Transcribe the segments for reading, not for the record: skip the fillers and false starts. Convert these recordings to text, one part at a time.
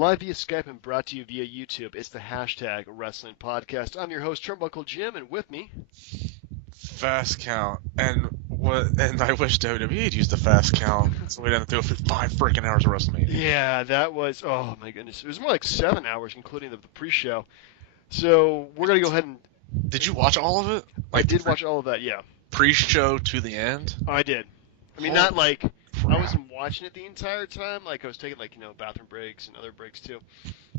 live via Skype and brought to you via YouTube. It's the hashtag Wrestling Podcast. I'm your host, Turnbuckle Jim, and with me, Fast count, and I wish WWE'd used the fast count, so we didn't have to do it for 5 freaking hours of WrestleMania. yeah, that was, oh my goodness, it was more like 7 hours, including the pre-show. So we're gonna go ahead and. Did you watch all of it? I did watch all of that, yeah. Pre-show to the end? I did. I mean, not like I wasn't watching it the entire time. Like I was taking bathroom breaks and other breaks too.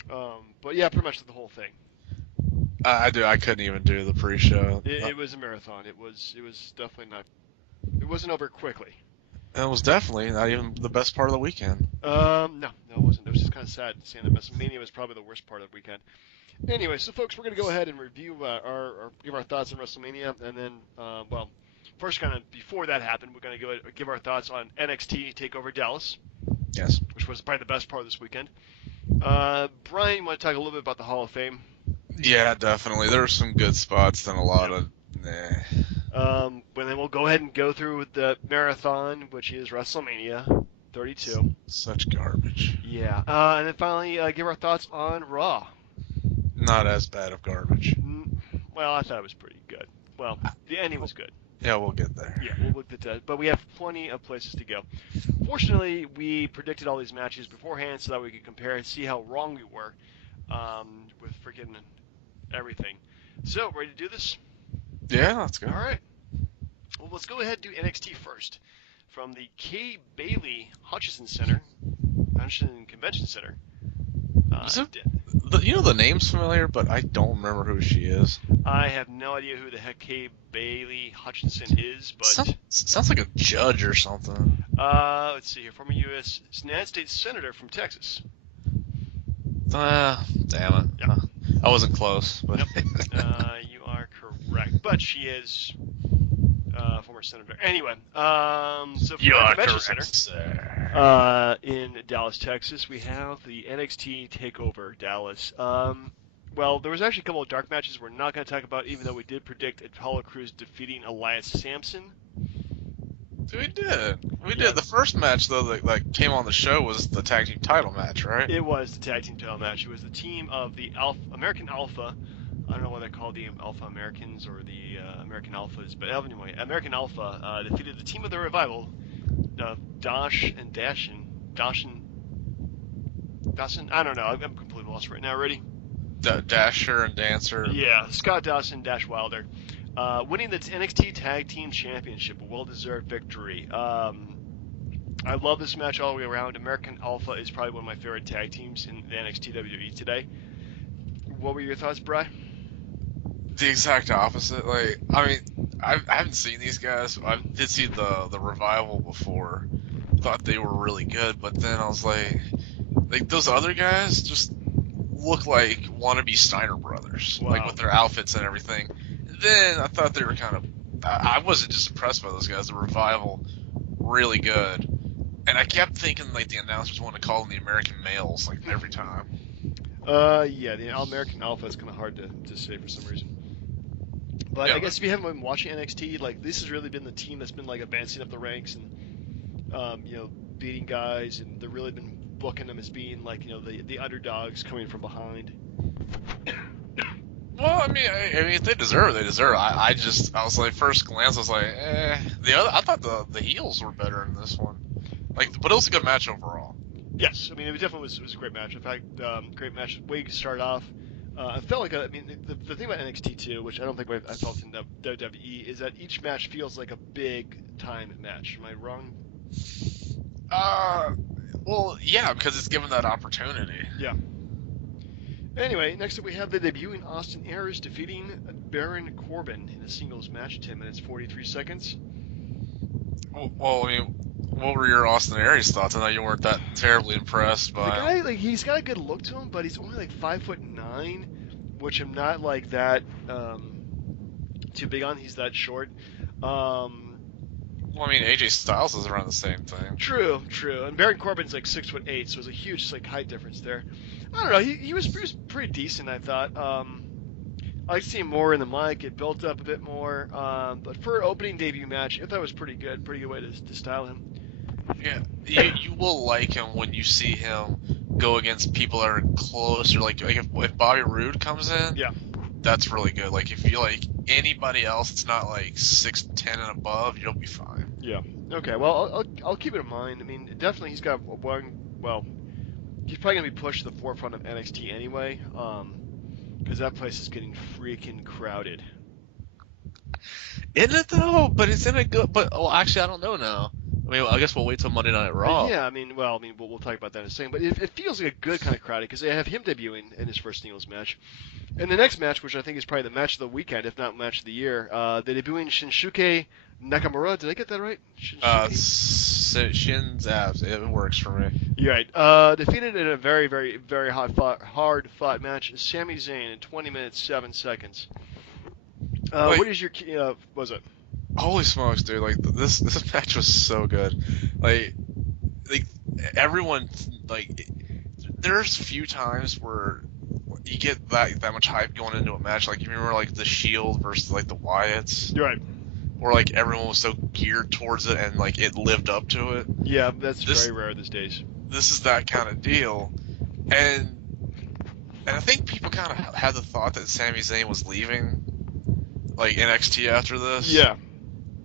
But yeah, pretty much the whole thing. I couldn't even do the pre-show. It was a marathon. It was definitely not. It wasn't over quickly. It was definitely not even the best part of the weekend. No, it wasn't. It was just kind of sad seeing that Mania was probably the worst part of the weekend. Anyway, so folks, we're gonna go ahead and review give our thoughts on WrestleMania, and then first, kind of before that happened, we're gonna give our thoughts on NXT Takeover Dallas. Yes. Which was probably the best part of this weekend. Brian, you want to talk a little bit about the Hall of Fame? Yeah, definitely. There were some good spots and a lot of But then we'll go ahead and go through the marathon, which is WrestleMania 32. Such garbage. Yeah. And then finally, give our thoughts on Raw. Not as bad of garbage. Well, I thought it was pretty good. Well, the ending was good. Yeah, we'll get there. Yeah, we'll look at that. But we have plenty of places to go. Fortunately, we predicted all these matches beforehand so that we could compare and see how wrong we were with freaking everything. So, ready to do this? Yeah, let's go. All right. Well, let's go ahead and do NXT first. From the Kay Bailey Hutchison Convention Center. The name's familiar, but I don't remember who she is. I have no idea who the heck Kay Bailey Hutchinson is, but sounds like a judge or something. Let's see here. Former United States Senator from Texas. Damn it. Yeah. I wasn't close, but Yep. You are correct, but she is former senator. Anyway, so for the Convention Center in Dallas, Texas, we have the NXT Takeover Dallas. Well, there was actually a couple of dark matches we're not going to talk about, even though we did predict Apollo Crews defeating Elias Sampson. We did. The first match, though, that came on the show was the tag team title match, right? It was the tag team title match. It was the team of the American Alpha. I don't know whether they're called the Alpha Americans or the American Alphas, but anyway, American Alpha defeated the team of the Revival, Dawson. I don't know. I'm completely lost right now. Ready? Dasher and Dancer. Yeah, Scott Dawson, Dash Wilder. Winning the NXT Tag Team Championship, a well-deserved victory. I love this match all the way around. American Alpha is probably one of my favorite tag teams in the NXT WWE today. What were your thoughts, Bri? The exact opposite. I haven't seen these guys. I did see the Revival before. Thought they were really good, but then I was like those other guys just look like wannabe Steiner brothers, wow. Like with their outfits and everything. Then I thought they were kind of. I wasn't just impressed by those guys. The Revival, really good, and I kept thinking the announcers wanted to call them the American Males every time. Yeah, the American Alpha is kind of hard to say for some reason. But yeah, I guess if you haven't been watching NXT, this has really been the team that's been advancing up the ranks and beating guys, and they've really been booking them as being the underdogs coming from behind. Well, I mean, if they deserve it, they deserve it. I was first glance, I was like, eh. I thought the heels were better in this one. But it was a good match overall. Yes, I mean, it definitely was a great match. In fact, great match. Way to start off. I felt the thing about NXT too, which I don't think I felt in WWE, is that each match feels like a big time match. Am I wrong? Well, yeah, because it's given that opportunity. Yeah. Anyway, next up we have the debuting Austin Aries defeating Baron Corbin in a singles match, 10 minutes 43 seconds. Well, I mean, what were your Austin Aries thoughts? I know you weren't that terribly impressed by the guy. He's got a good look to him, but he's only 5'9", which I'm not that too big on. He's that short. Well, I mean, AJ Styles is around the same thing. True. And Baron Corbin's 6'8", so there's a huge height difference there. I don't know. He was pretty decent, I thought. I like to see him more in the mic. It built up a bit more. But for an opening debut match, I thought it was pretty good. Pretty good way to style him. Yeah, you will like him when you see him go against people that are closer. Like if Bobby Roode comes in, Yeah. that's really good. Like if you like anybody else that's not like 6'10" and above, you'll be fine. Yeah. Okay. Well, I'll keep it in mind. I mean, definitely he's got one. Well, he's probably gonna be pushed to the forefront of NXT anyway, because that place is getting freaking crowded. Isn't it though? But it's in a good. But actually, I don't know now. I mean, I guess we'll wait till Monday Night Raw. Yeah, I mean, we'll talk about that in a second. But it feels like a good kind of crowded because they have him debuting in his first singles match, and the next match, which I think is probably the match of the weekend, if not match of the year, they're debuting Shinsuke Nakamura. Did I get that right? Shin's abs. It works for me. You're right. Defeated in a very, very, very hard-fought match, Sami Zayn in 20 minutes 7 seconds. What is your was it? Holy smokes, dude! Like this match was so good. Like everyone there's few times where you get that much hype going into a match. Like you remember like the Shield versus like the Wyatts. You're right. Where like everyone was so geared towards it and like it lived up to it. Yeah, that's very rare these days. This is that kind of deal, and I think people kind of had the thought that Sami Zayn was leaving, like NXT after this. Yeah.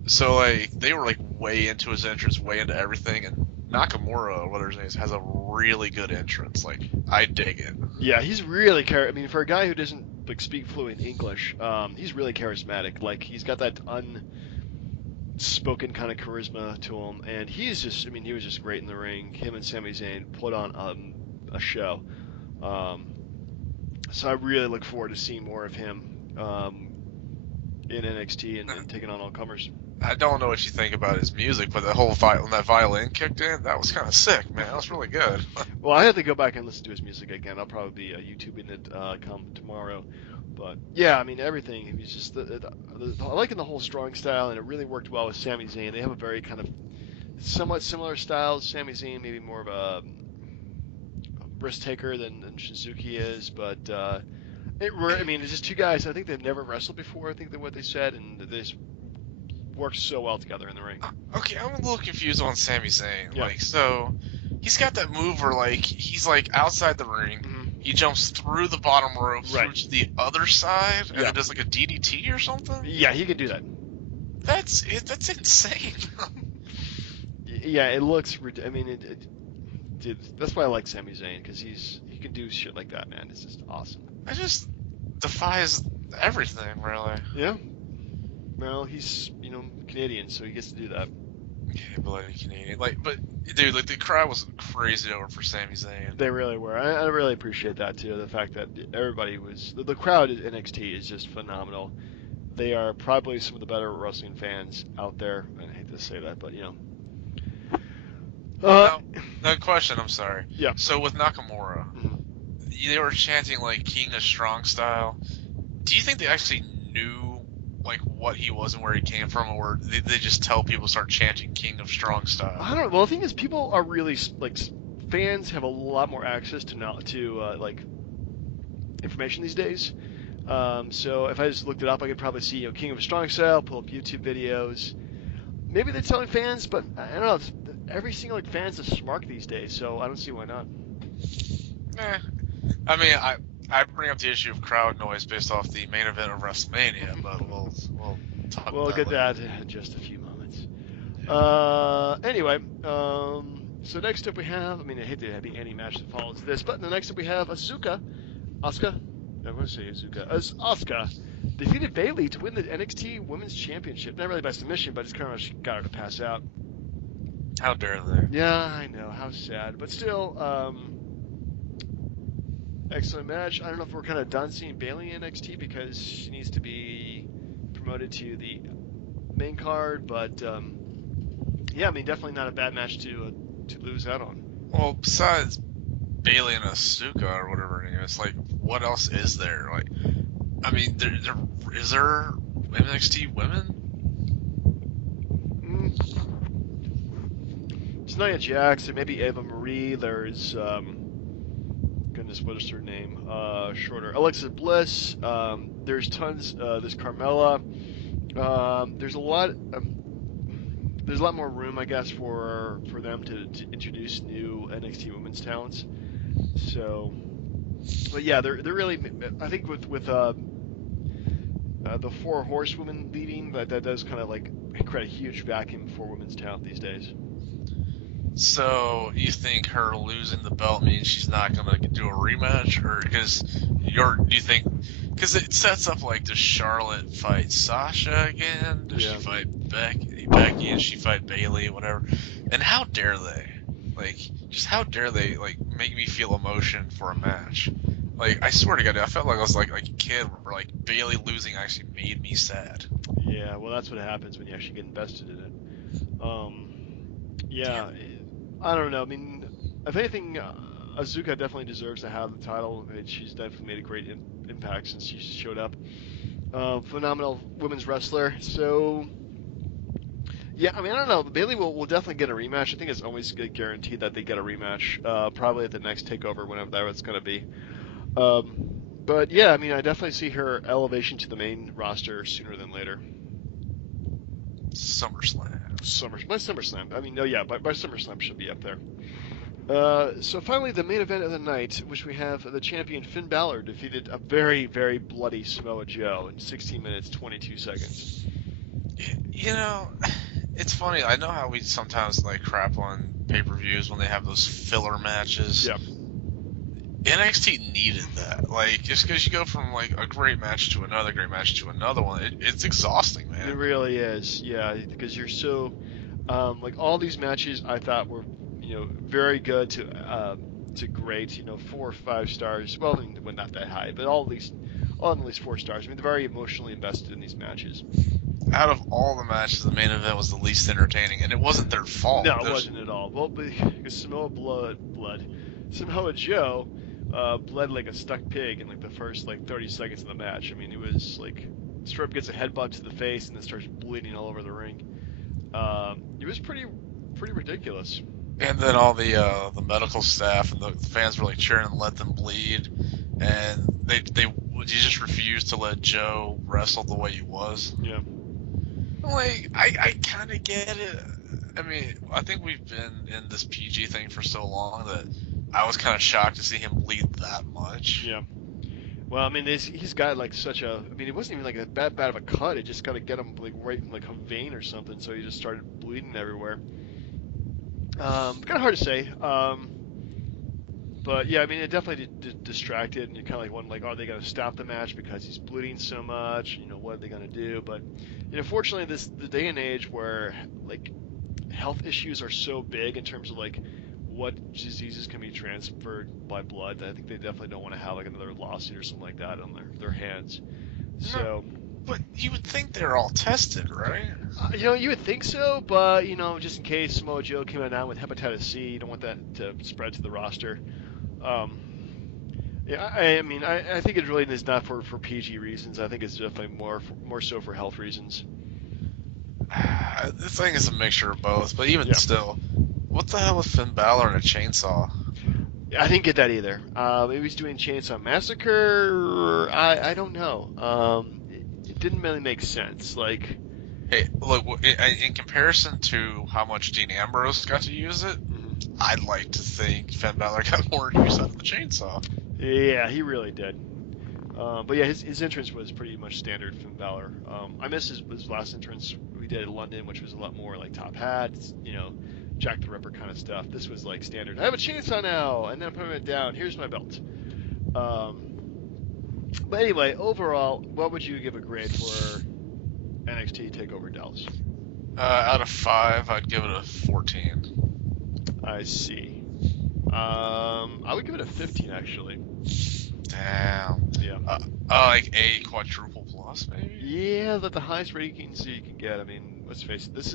So like they were like way into his entrance, way into everything, and Nakamura, whatever his name is, has a really good entrance. Like I dig it. Yeah, he's really I mean, for a guy who doesn't like speak fluent English, he's really charismatic. Like he's got that unspoken kind of charisma to him, and he's just, I mean, he was just great in the ring. Him and Sami Zayn put on a show. So I really look forward to seeing more of him in NXT and taking on all comers. I don't know what you think about his music, but when that violin kicked in, that was kind of sick, man. That was really good. Well, I have to go back and listen to his music again. I'll probably be YouTubing it come tomorrow. But yeah, I mean, everything. He's just I liking the whole strong style, and it really worked well with Sami Zayn. They have a very kind of somewhat similar styles. Sami Zayn maybe more of a risk taker than Shinsuke is, but I mean, it's just two guys. I think they've never wrestled before. I think that what they said, and they just work so well together in the ring. Okay, I'm a little confused on Sami Zayn. Yeah. Like, so he's got that move where like he's like outside the ring. Mm-hmm. He jumps through the bottom rope, Right. through to the other side, and Yeah. it does like a DDT or something. Yeah, he can do that. That's insane. Yeah, it looks. I mean, dude, that's why I like Sami Zayn, because he can do shit like that, man. It's just awesome. It just defies everything, really. Yeah. Well, he's Canadian, so he gets to do that. Yeah, bloody Canadian. Like, but dude, like the crowd was crazy over for Sami Zayn. They really were. I really appreciate that too. The fact that everybody was the crowd at NXT is just phenomenal. They are probably some of the better wrestling fans out there. I hate to say that, but No question. I'm sorry. Yeah. So with Nakamura, they were chanting like King of Strong Style. Do you think they actually knew like what he was and where he came from, or did they just tell people to start chanting King of Strong Style? I don't know. Well, the thing is, people are really like fans have a lot more access to like information these days. So if I just looked it up, I could probably see King of Strong Style, pull up YouTube videos. Maybe they're telling fans, but I don't know. Every single fan's a smart these days, so I don't see why not. I mean, I bring up the issue of crowd noise based off the main event of WrestleMania, but we'll talk We'll about get that that in just a few moments. Anyway, so next up we have, I mean, I hate to be any match that follows this, but the next up we have Asuka defeated Bayley to win the NXT Women's Championship. Not really by submission, but it's kind of got her to pass out. How dare they? Yeah, I know, how sad, but still, excellent match. I don't know if we're kind of done seeing Bayley in NXT because she needs to be promoted to the main card, but yeah, I mean, definitely not a bad match to lose out on. Well, besides Bayley and Asuka or whatever her name is, like, what else is there? Like, I mean, is there NXT women? It's Nia Jax, maybe Eva Marie. There's goodness, what is her name? Shorter. Alexa Bliss. There's tons. There's Carmella. There's a lot. There's a lot more room, I guess, for them to introduce new NXT women's talents. So, but yeah, they're really. I think with the four horsewomen leading, that does kind of like create a huge vacuum for women's talent these days. So you think her losing the belt means she's not gonna do a rematch, or do you think because it sets up like does Charlotte fight Sasha again? Does she fight Becky? Does she fight Bayley? Whatever. And how dare they? Like, just how dare they like make me feel emotion for a match? Like, I swear to God, I felt like I was like a kid where like Bayley losing actually made me sad. Yeah, well, that's what happens when you actually get invested in it. Yeah, I don't know. I mean, if anything, Azuka definitely deserves to have the title. I mean, she's definitely made a great impact since she showed up. Phenomenal women's wrestler. So, yeah, I mean, I don't know. Bayley will definitely get a rematch. I think it's always guaranteed that they get a rematch. Probably at the next takeover, whenever that's going to be. But yeah, I mean, I definitely see her elevation to the main roster sooner than later. SummerSlam. By SummerSlam. I mean, no, yeah, by SummerSlam she'll be up there. So finally, the main event of the night, which we have the champion Finn Balor defeated a very, very bloody Samoa Joe in 16 minutes 22 seconds. You know, it's funny. I know how we sometimes like crap on pay-per-views when they have those filler matches. Yeah. NXT needed that. Like, just because you go from like a great match to another great match to another one, it's exhausting, man. It really is. Yeah, because you're so like all these matches I thought were very good to great. 4 or 5 stars. Well, not that high, but all at least 4 stars. I mean, they're very emotionally invested in these matches. Out of all the matches, the main event was the least entertaining, and it wasn't their fault. No, it wasn't at all. Well, because Samoa Joe bled like a stuck pig in like the first like 30 seconds of the match. I mean, it was like Strip gets a headbutt to the face and then starts bleeding all over the ring. It was pretty ridiculous. And then all the medical staff and the fans were like cheering and let them bleed, and they just refused to let Joe wrestle the way he was. Yeah. Like, I kind of get it. I mean, I think we've been in this PG thing for so long that I was kind of shocked to see him bleed that much. Yeah. Well, I mean, he's got like such a. I mean, it wasn't even like a bad of a cut. It just got to get him like right in like a vein or something, so he just started bleeding everywhere. Kind of hard to say. But yeah, I mean, it definitely distracted, and you kind of like wonder, like, are they going to stop the match because he's bleeding so much? What are they going to do? But fortunately, the day and age where like health issues are so big in terms of like what diseases can be transferred by blood, I think they definitely don't want to have like another lawsuit or something like that on their hands. So. But you would think they're all tested, right? You would think so, but just in case Samoa Joe came out with hepatitis C, you don't want that to spread to the roster. Yeah, I mean, I think it really is not for PG reasons. I think it's definitely more so for health reasons. This thing is a mixture of both, but even still, what the hell with Finn Balor and a chainsaw? I didn't get that either. Maybe he's doing Chainsaw Massacre. I don't know. It didn't really make sense. Like, hey, look, in comparison to how much Dean Ambrose got to use it, I'd like to think Finn Balor got more use out of the chainsaw. Yeah, he really did. But yeah, his entrance was pretty much standard Finn Balor. I missed his last entrance we did in London, which was a lot more like top hats, Jack the Ripper kind of stuff. This was like standard. I have a chainsaw now, and then I'm putting it down. Here's my belt. But anyway, overall, what would you give a grade for NXT Takeover Dallas? Out of 5, I'd give it a 14. I see. I would give it a 15 actually. Damn. Yeah. Like a quadruple plus, maybe. Yeah, the highest ratings you can get. I mean, let's face it. This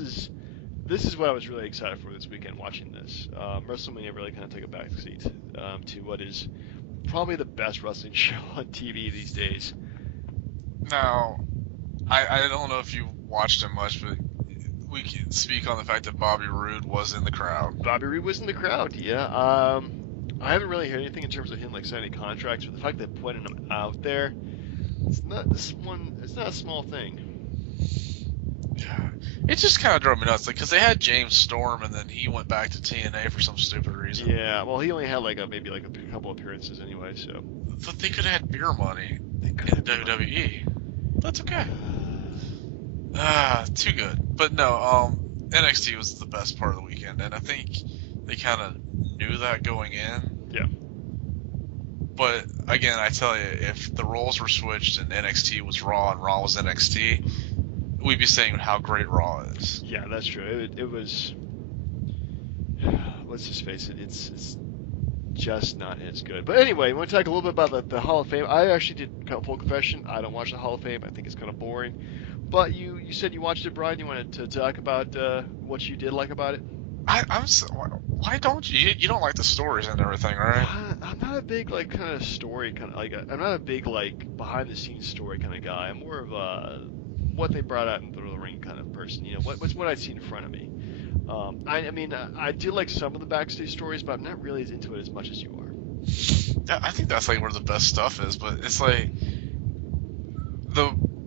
is what I was really excited for this weekend watching this. WrestleMania really kind of took a backseat to what is probably the best wrestling show on TV these days. Now, I don't know if you watched it much, but we can speak on the fact that Bobby Roode was in the crowd. Bobby Roode was in the crowd, yeah. I haven't really heard anything in terms of him like signing contracts, but the fact that putting him out there, it's not a small thing. Yeah. It just kind of drove me nuts, like, because they had James Storm, and then he went back to TNA for some stupid reason. Yeah, well, he only had maybe a couple appearances anyway, so. But they could have had beer money in WWE. That's okay. Too good. But no, NXT was the best part of the weekend, and I think they kind of knew that going in. Yeah. But again, I tell you, if the roles were switched and NXT was Raw and Raw was NXT, we'd be saying how great Raw is. Yeah, that's true. It was. Let's just face it. It's just not as good. But anyway, we want to talk a little bit about the Hall of Fame. I actually did full confession. I don't watch the Hall of Fame. I think it's kind of boring. But you said you watched it, Brian. You wanted to talk about what you did like about it. Why don't you? You don't like the stories and everything, right? I'm not a big kind of story I'm not a big behind the scenes story kind of guy. I'm more of a what they brought out into the ring kind of person. You know, what I'd see in front of me. I mean, I do like some of the backstage stories, but I'm not really as into it as much as you are. I think that's where the best stuff is, but it's the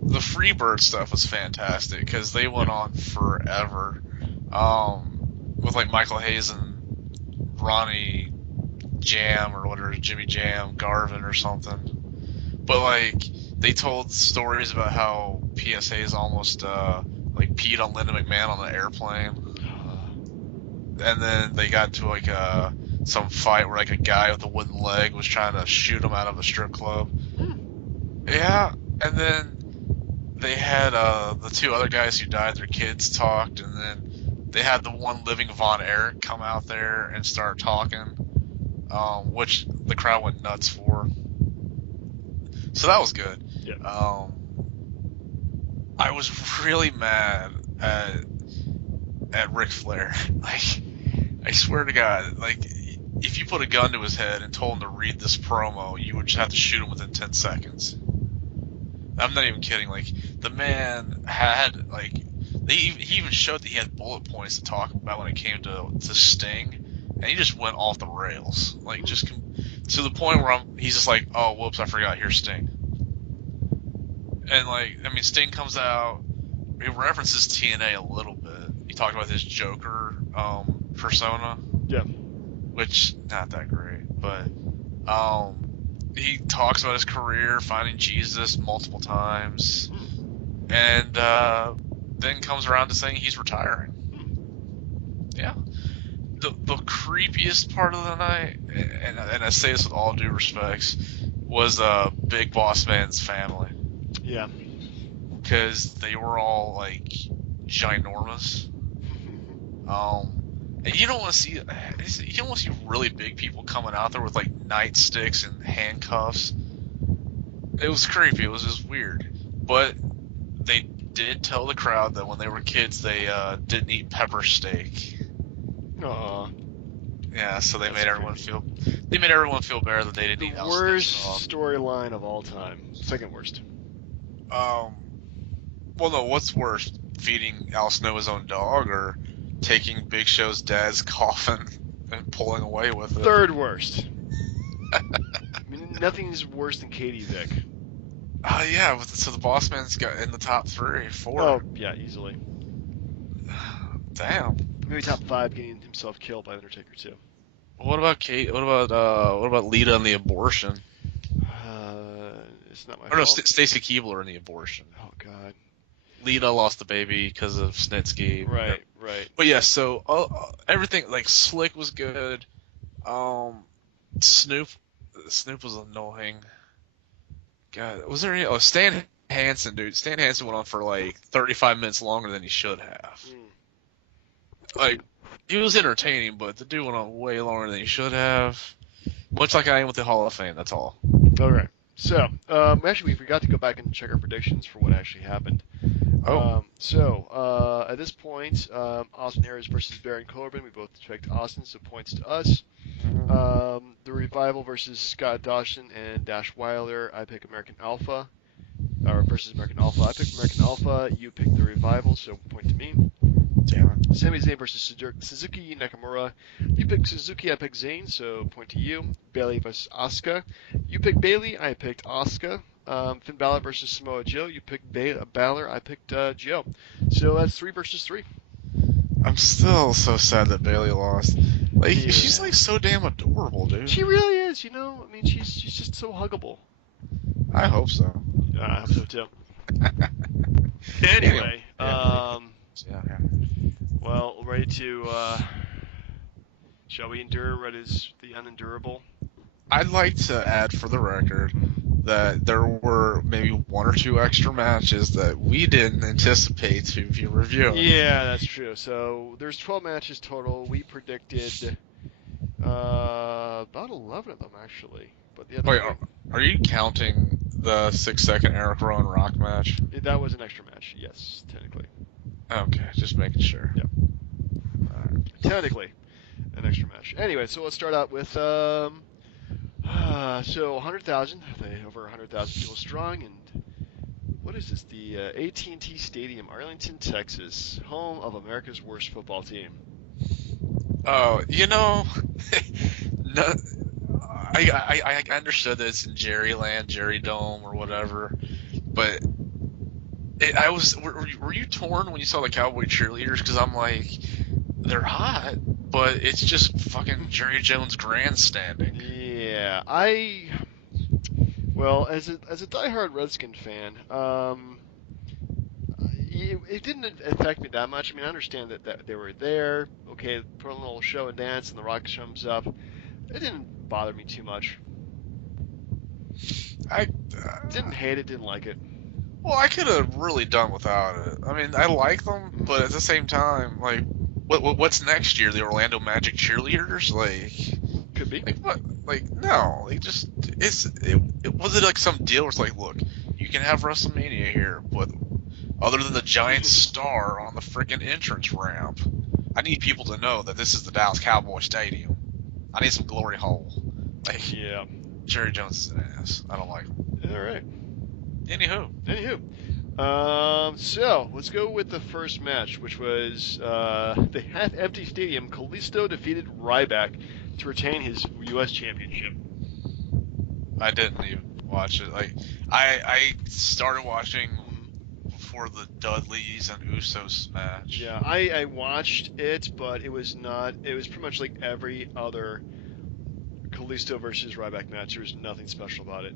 Freebird stuff was fantastic because they went on forever. With Michael Hayes and Ronnie Jam or whatever, Jimmy Jam, Garvin or something. But they told stories about how PSA's almost peed on Linda McMahon on the airplane. And then they got to some fight where a guy with a wooden leg was trying to shoot him out of a strip club. Yeah, and then they had the two other guys who died, their kids talked, and then they had the one living Von Erich come out there and start talking, which the crowd went nuts for. So that was good. Yeah. I was really mad at Ric Flair. I swear to God, if you put a gun to his head and told him to read this promo, you would just have to shoot him within 10 seconds. I'm not even kidding. The man had, he even showed that he had bullet points to talk about when it came to Sting, and he just went off the rails. Just to the point where he's just oh, whoops, I forgot, here's Sting. And, Sting comes out, he references TNA a little bit. He talked about his Joker persona. Yeah. Which, not that great, but he talks about his career, finding Jesus multiple times, and then comes around to saying he's retiring. Yeah. The creepiest part of the night, and I say this with all due respects, was Big Boss Man's family. Yeah. Because they were all ginormous. And you don't want to see really big people coming out there with nightsticks and handcuffs. It was creepy. It was just weird. But they did tell the crowd that when they were kids, they didn't eat pepper steak. Aww. Yeah, so they made everyone feel better that they didn't eat the worst storyline of all time. Second worst. Well, no. What's worse, feeding Al Snow his own dog, or taking Big Show's dad's coffin and pulling away with it? Third worst. I mean, nothing's worse than Katie Vick. Yeah. So the Boss Man's got in the top 3, 4. Oh, yeah, easily. Damn. Maybe top 5, getting himself killed by Undertaker too. What about Kate? What about Lita and the abortion? It's not my fault. No, Stacy Keibler and the abortion. Oh God. Lita lost the baby because of Snitsky. Right. But yeah, so everything Slick was good. Snoop was annoying. God, was there any? Oh, Stan Hansen, dude. Stan Hansen went on for 35 minutes longer than he should have. He was entertaining, but the dude went on way longer than he should have. Much like I am with the Hall of Fame, that's all. Okay. So, actually, we forgot to go back and check our predictions for what actually happened. At this point, Austin Aries versus Baron Corbin. We both picked Austin, so points to us. The Revival versus Scott Dawson and Dash Wilder. I pick American Alpha. Versus American Alpha. I picked American Alpha. You picked the Revival, so point to me. Damn it. Sami Zayn versus Suzuki Nakamura. You picked Suzuki, I picked Zayn, so point to you. Bayley versus Asuka. You picked Bayley, I picked Asuka. Finn Balor versus Samoa Joe. You picked Balor, I picked Joe. So that's 3 versus 3. I'm still so sad that Bayley lost. Like, Yeah. she's like so damn adorable, dude. She really is, you know. I mean, she's just so huggable. I hope so. I hope so too. Anyway, yeah. well, ready to, shall we endure what is the unendurable? I'd like to add for the record that there were maybe 1 or 2 extra matches that we didn't anticipate to be reviewing. Yeah, that's true. So there's 12 matches total. We predicted about 11 of them, actually. But the other Wait, are you counting the 6-second Eric Rowan Rock match? That was an extra match, yes, technically. Okay, just making sure. Yeah. Technically, an extra match. Anyway, so let's start out with so 100,000. They over 100,000 people strong, and what is this? The AT&T Stadium, Arlington, Texas, home of America's worst football team. Oh, you know, no, I understood that it's in Jerryland, Jerry Dome, or whatever, but were you torn when you saw the Cowboy cheerleaders? Because I'm like, they're hot, but it's just fucking Jerry Jones grandstanding. Yeah, well, as a diehard Redskin fan, it didn't affect me that much. I mean, I understand that they were there. Okay, put on a little show and dance, and the Rock comes up. It didn't bother me too much. I didn't hate it, didn't like it. Well, I could have really done without it. I mean, I like them, but at the same time, like, what's next year? The Orlando Magic cheerleaders? Like, could be. Like what? Like no. Like just it was it like some deal where it's like, look, you can have WrestleMania here, but other than the giant star on the freaking entrance ramp, I need people to know that this is the Dallas Cowboy Stadium. I need some glory hole. Like, yeah. Jerry Jones is an ass. I don't like him. All right. Anywho. So let's go with the first match, which was the half-empty stadium. Kalisto defeated Ryback to retain his U.S. championship. I didn't even watch it. Like, I started watching before the Dudleys and Usos match. Yeah, I watched it, but it was pretty much like every other Kalisto versus Ryback match. There was nothing special about it.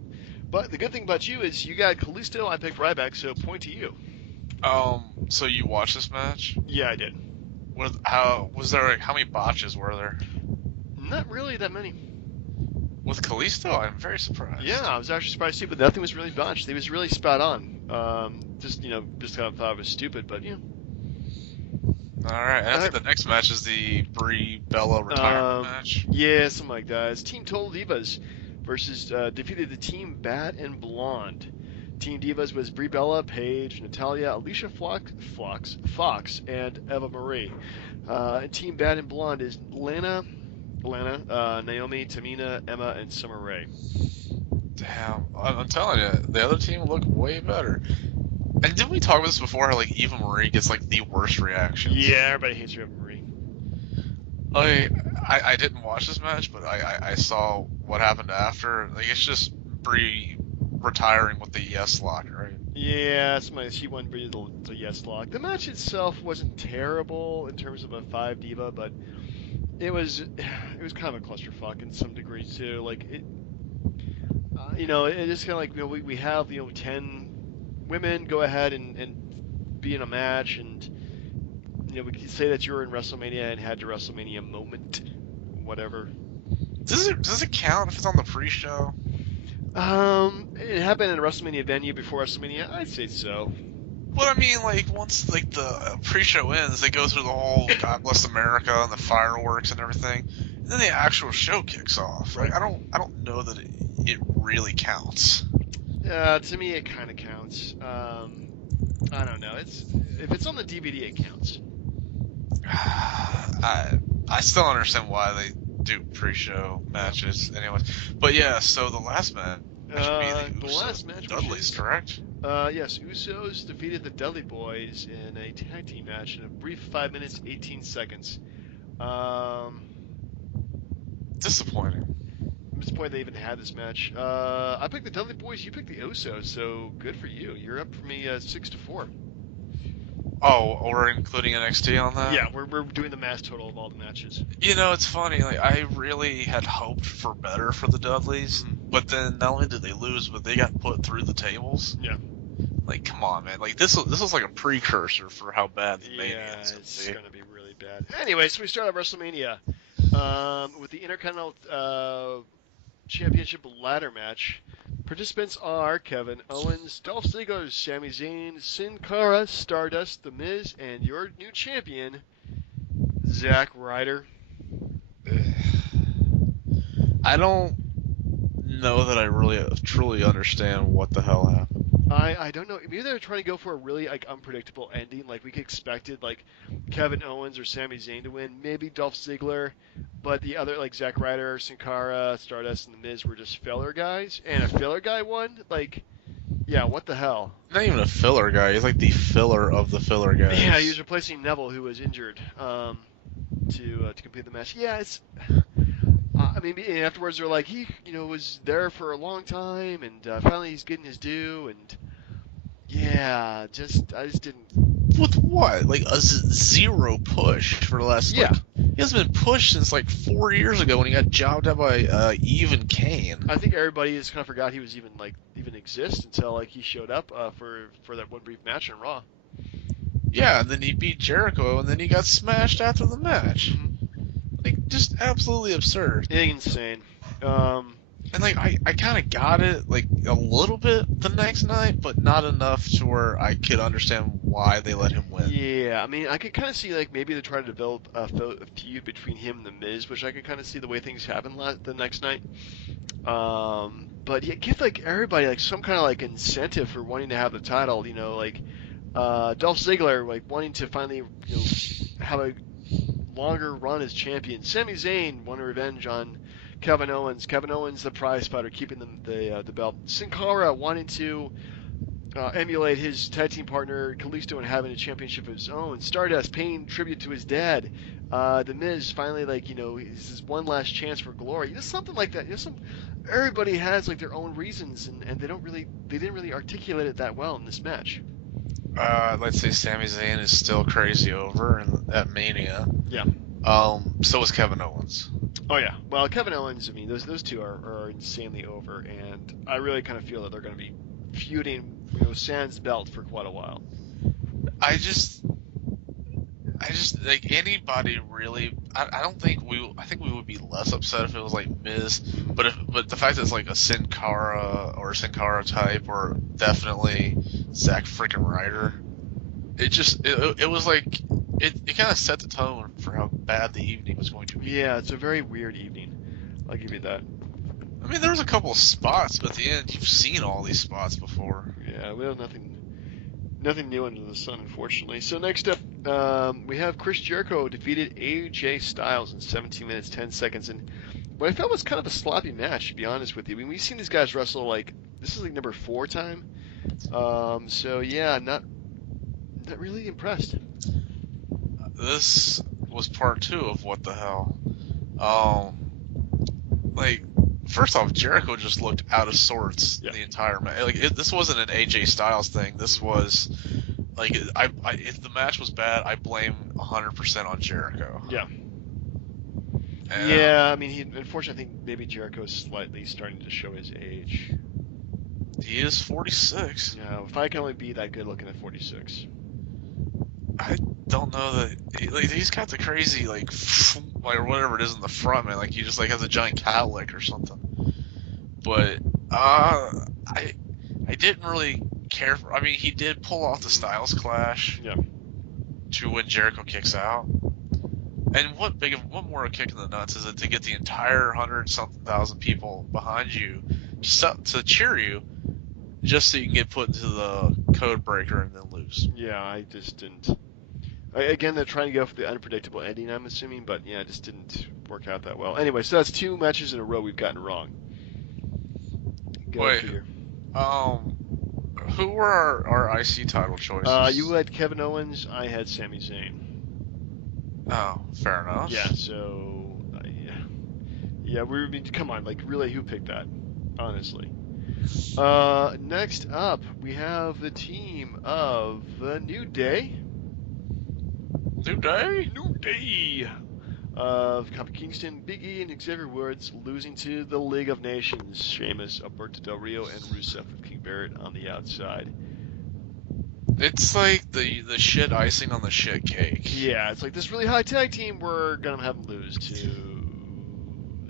But the good thing about you is you got Kalisto, I picked Ryback, so point to you. So you watched this match? Yeah, I did. How many botches were there? Not really that many. With Kalisto, I'm very surprised. Yeah, I was actually surprised too, but nothing was really botched. He was really spot on. Just kind of thought it was stupid, but yeah. Alright, and I think the next match is the Brie Bella retirement match. Yeah, something like that. It's Team Total Divas versus defeated the Team Bad and Blonde. Team Divas was Brie Bella, Paige, Natalya, Alicia Fox, and Eva Marie. And Team Bad and Blonde is Lana, Naomi, Tamina, Emma, and Summer Rae. Damn, I'm telling you, the other team looked way better. And didn't we talk about this before? How like Eva Marie gets like the worst reactions. Yeah, everybody hates Eva Marie. I didn't watch this match, but I saw what happened after. Like, it's just Brie retiring with the yes lock, right? Yeah, she won Brie the yes lock. The match itself wasn't terrible in terms of a 5 diva, but it was kind of a clusterfuck in some degree too. Like it, it just kind of like we have 10 women go ahead and be in a match, and we can say that you were in WrestleMania and had your WrestleMania moment, whatever. Does it count if it's on the pre-show? It happened in a WrestleMania venue before WrestleMania. I'd say so. But I mean, like, once like the pre-show ends, they go through the whole God Bless America and the fireworks and everything, and then the actual show kicks off. Like, I don't know that it really counts. To me, it kind of counts. I don't know. If it's on the DVD, it counts. I still don't understand why they do pre-show matches, anyways. But yeah, so the last match That should be The last match, Dudley's, correct? Yes, Usos defeated the Dudley Boys in a tag team match in a brief 5 minutes, 18 seconds. Disappointing. I'm disappointed they even had this match. I picked the Dudley Boys, you picked the Usos, so good for you. You're up for me 6-4. Oh, we're including NXT on that? Yeah, we're doing the mass total of all the matches. You know, it's funny. Like, I really had hoped for better for the Dudleys, but then not only did they lose, but they got put through the tables. Yeah. Like, come on, man. Like, this was like a precursor for how bad the Mania is. Yeah, it's going to be really bad. Anyway, so we start at WrestleMania with the Intercontinental Championship ladder match. Participants are Kevin Owens, Dolph Ziggler, Sami Zayn, Sin Cara, Stardust, The Miz, and your new champion, Zack Ryder. I don't know that I really truly understand what the hell happened. I don't know. Maybe they're trying to go for a really unpredictable ending. Like we expected Kevin Owens or Sami Zayn to win. Maybe Dolph Ziggler, but the other Zack Ryder, Sin Cara, Stardust, and The Miz were just filler guys, and a filler guy won. Yeah, what the hell? Not even a filler guy. He's like the filler of the filler guys. Yeah, he was replacing Neville, who was injured, to complete the match. Yeah, it's. I mean, afterwards they're like, he, was there for a long time, and finally he's getting his due, and yeah, I just didn't. With what? Like a zero push for the last. Yeah. He hasn't been pushed since 4 years ago when he got jobbed out by Eve and Kane. I think everybody just kind of forgot he was even exist until he showed up for that one brief match on Raw. Yeah, and then he beat Jericho, and then he got smashed after the match. Mm-hmm. Just absolutely absurd. Insane. And I kind of got it a little bit the next night, but not enough to where I could understand why they let him win. Yeah, I mean, I could kind of see maybe they're trying to develop a feud between him and The Miz, which I could kind of see the way things happened the next night. But yeah, give everybody some kind of incentive for wanting to have the title. Dolph Ziggler wanting to finally have a longer run as champion. Sami Zayn wanted revenge on Kevin Owens. Kevin Owens, the prize fighter, keeping the belt. Sin Cara wanting to emulate his tag team partner Kalisto and having a championship of his own. Stardust paying tribute to his dad. The Miz finally this is one last chance for glory. Something like that. Everybody has their own reasons, and they didn't really articulate it that well in this match. Let's say Sami Zayn is still crazy over at Mania. Yeah. So is Kevin Owens. Oh yeah. Well, Kevin Owens. I mean, those two are insanely over, and I really kind of feel that they're going to be feuding, sans belt for quite a while. I just anybody really. I don't think I think we would be less upset if it was Miz, but the fact that it's a Sin Cara or Sin Cara type, or definitely Zack freaking Ryder, it was it kind of set the tone for how bad the evening was going to be. Yeah, it's a very weird evening. I'll give you that. I mean, there was a couple of spots, but at the end, you've seen all these spots before. Yeah, we have nothing new under the sun, unfortunately. So next up, we have Chris Jericho defeated AJ Styles in 17 minutes 10 seconds, and what I felt was kind of a sloppy match, to be honest with you. I mean, we've seen these guys wrestle this is number 4 time. So yeah, not really impressed. This was part 2 of what the hell. First off, Jericho just looked out of sorts the entire match. This wasn't an AJ Styles thing. This was if the match was bad, I blame 100% on Jericho. Yeah. Yeah, I mean, unfortunately, I think maybe Jericho's slightly starting to show his age. He is 46. Yeah, if I can only be that good looking at 46. I don't know that he's got the crazy or whatever it is in the front, man. He just has a giant Cadillac or something. But I didn't really care for. I mean, he did pull off the Styles Clash. Yeah. To when Jericho kicks out. And what more a kick in the nuts is it to get the entire 100-something thousand people behind you to cheer you, just so you can get put into the code breaker and then lose. Yeah, I just didn't. Again, they're trying to go for the unpredictable ending, I'm assuming, but yeah, it just didn't work out that well. Anyway, so that's 2 matches in a row we've gotten wrong. Go Wait, figure. who were our IC title choices? You had Kevin Owens. I had Sami Zayn. Oh, fair enough. Yeah. So, yeah. Come on. Like, really, who picked that? Honestly. Next up, we have the team of the New Day. New Day? New Day. Of Kofi Kingston, Big E, and Xavier Woods losing to the League of Nations. Sheamus, Alberto Del Rio, and Rusev with King Barrett on the outside. It's like the shit icing on the shit cake. Yeah, it's like this really high tag team. We're gonna have them lose to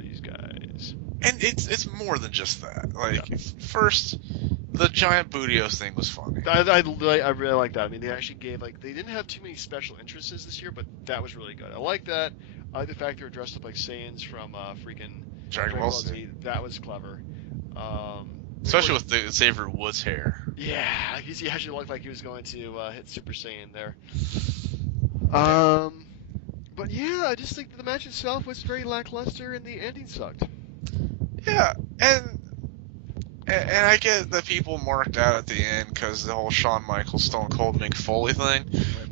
these guys. And it's more than just that. Like, Yeah. first, the giant Bootios thing was funny. I really like that. I mean, they actually gave, like, they didn't have too many special entrances this year, but that was really good. I like that. I like the fact they were dressed up like Saiyans from freaking Dragon Ball Z. That was clever. Especially with the Xavier Woods hair. Yeah, he actually looked like he was going to hit Super Saiyan there. But yeah, I just think the match itself was very lackluster and the ending sucked. Yeah, and I get that people marked out at the end because the whole Shawn Michaels Stone Cold Mick Foley thing.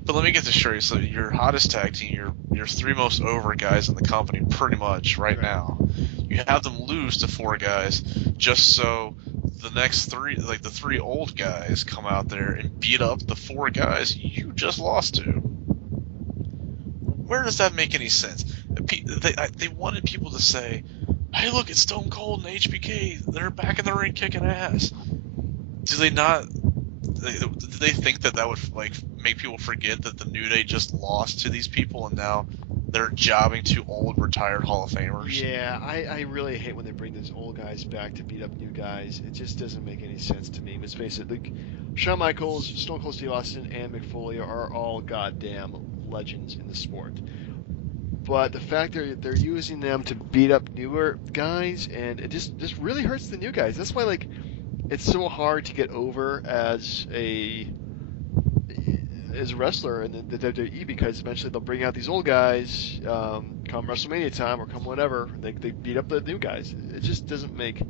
But let me get this straight. So your hottest tag team, your three most over guys in the company, pretty much right now, you have them lose to four guys just so the next three, like the three old guys, come out there and beat up the four guys you just lost to. Where does that make any sense? They wanted people to say, "Hey, look, it's Stone Cold and HBK. They're back in the ring kicking ass." Do they not? Do they think that would like make people forget that the New Day just lost to these people and now they're jobbing to old retired Hall of Famers? Yeah, I really hate when they bring those old guys back to beat up new guys. It just doesn't make any sense to me. Let's face it, like Shawn Michaels, Stone Cold Steve Austin, and Mick Foley are all goddamn legends in the sport. But the fact they're using them to beat up newer guys, and it just really hurts the new guys. That's why, like, it's so hard to get over as a wrestler in the WWE, because eventually they'll bring out these old guys come WrestleMania time or come whatever. They beat up the new guys. It just doesn't make.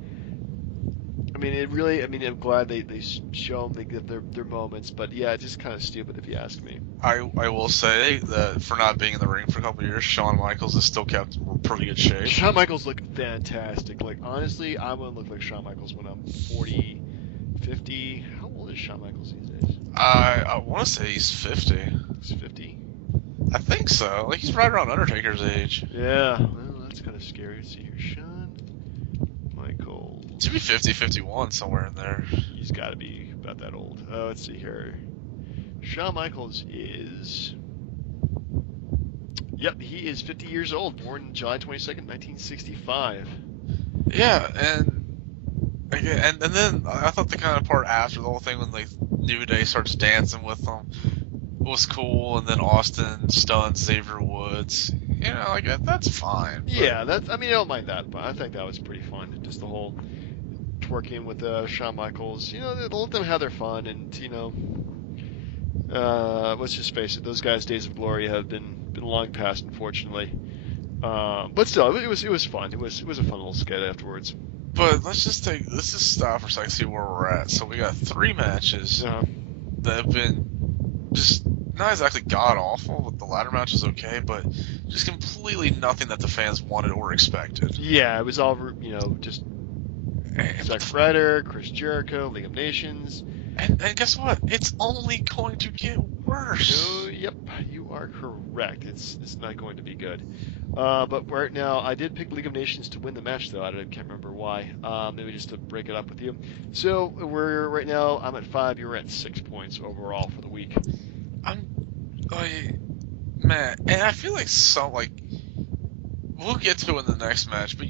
I mean, I'm glad they show them, they get their moments, but yeah, it's just kind of stupid if you ask me. I will say that for not being in the ring for a couple of years, Shawn Michaels is still kept in pretty good shape. Shawn Michaels look fantastic. Like, honestly, I want to look like Shawn Michaels when I'm 40, 50. How old is Shawn Michaels these days? I want to say he's 50. He's 50? I think so. Like, he's right around Undertaker's age. Yeah, well, that's kind of scary. Let's see here. Shawn Michaels. To be 50, 51, somewhere in there. He's got to be about that old. Let's see here. Shawn Michaels is... Yep, he is 50 years old, born July 22nd, 1965. Yeah, and then I thought the kind of part after the whole thing when like New Day starts dancing with them was cool, and then Austin stuns Xavier Woods. You know, like that's fine. But... Yeah, I don't mind that, but I think that was pretty fun. Just the whole twerking with Shawn Michaels. You know, let them have their fun, and you know, let's just face it, those guys' days of glory have been long past, unfortunately. But still, it was fun. It was a fun little skit afterwards. But let's just stop for a second, see where we're at. So we got 3 matches that have been just not exactly god awful, but the ladder match was okay, but just completely nothing that the fans wanted or expected. Yeah, it was all, you know, just Zack Ryder, Chris Jericho, League of Nations. And guess what? It's only going to get worse. Yep, you are correct. It's not going to be good. But right now, I did pick League of Nations to win the match, though. I can't remember why. Maybe just to break it up with you. So right now, I'm at 5. You're at 6 points overall for the week. Man, and I feel like we'll get to it in the next match, but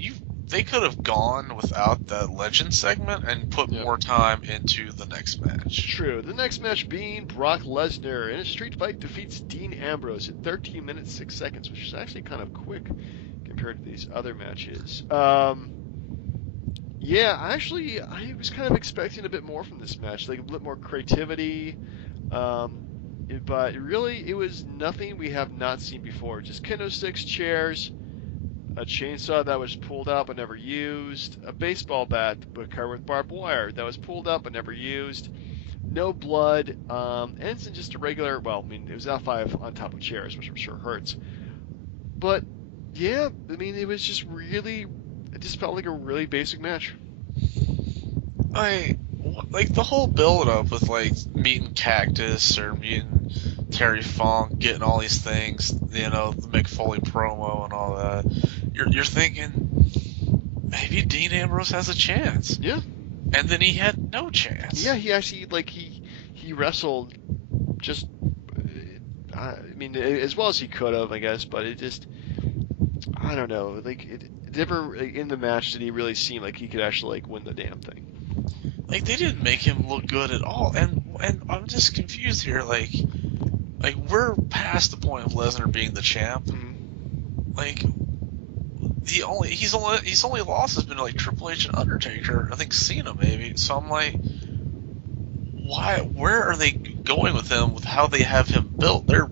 they could have gone without that legend segment and put more time into the next match. True. The next match being Brock Lesnar in a street fight defeats Dean Ambrose in 13 minutes 6 seconds, which is actually kind of quick compared to these other matches. Yeah, actually, I was kind of expecting a bit more from this match, like a bit more creativity. But really, it was nothing we have not seen before. Just kendo sticks, chairs, a chainsaw that was pulled out but never used, a baseball bat but covered with barbed wire that was pulled out but never used, no blood, ends in just a regular, well, I mean, it was F5 on top of chairs, which I'm sure hurts. But, yeah, I mean, it was just really, it just felt like a really basic match. Like the whole build-up with, like, meeting Cactus or meeting Terry Funk, getting all these things, you know, the Mick Foley promo and all that, you're thinking, maybe Dean Ambrose has a chance. Yeah. And then he had no chance. Yeah, he actually, like, he wrestled just, I mean, as well as he could have, I guess, but it just, I don't know, like, it never, in the match did he really seem like he could actually, like, win the damn thing. Like, they didn't make him look good at all, and I'm just confused here, like we're past the point of Lesnar being the champ. Mm-hmm. Like, he's only lost has been like Triple H and Undertaker, I think Cena maybe. So I'm like, where are they going with him with how they have him built? They're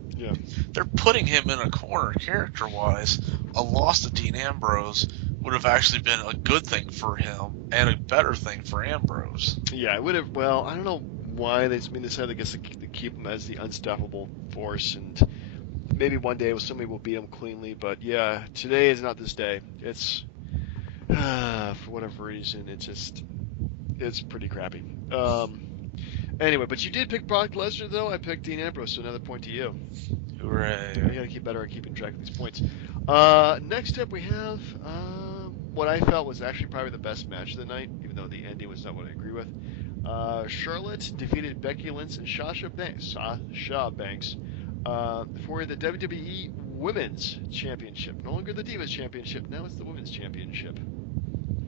putting him in a corner character-wise. A loss to Dean Ambrose would have actually been a good thing for him and a better thing for Ambrose. Yeah, it would have. Well, I don't know why they decided, I guess, to keep him as the unstoppable force, and maybe one day somebody will beat him cleanly. But yeah, today is not this day. It's for whatever reason, it's pretty crappy. Anyway, but you did pick Brock Lesnar, though. I picked Dean Ambrose, so another point to you. Hooray! I gotta keep better at keeping track of these points. Next up, we have what I felt was actually probably the best match of the night, even though the ending was not what I agree with. Charlotte defeated Becky Lynch and Sasha Banks for the WWE Women's Championship. No longer the Divas Championship, now it's the Women's Championship.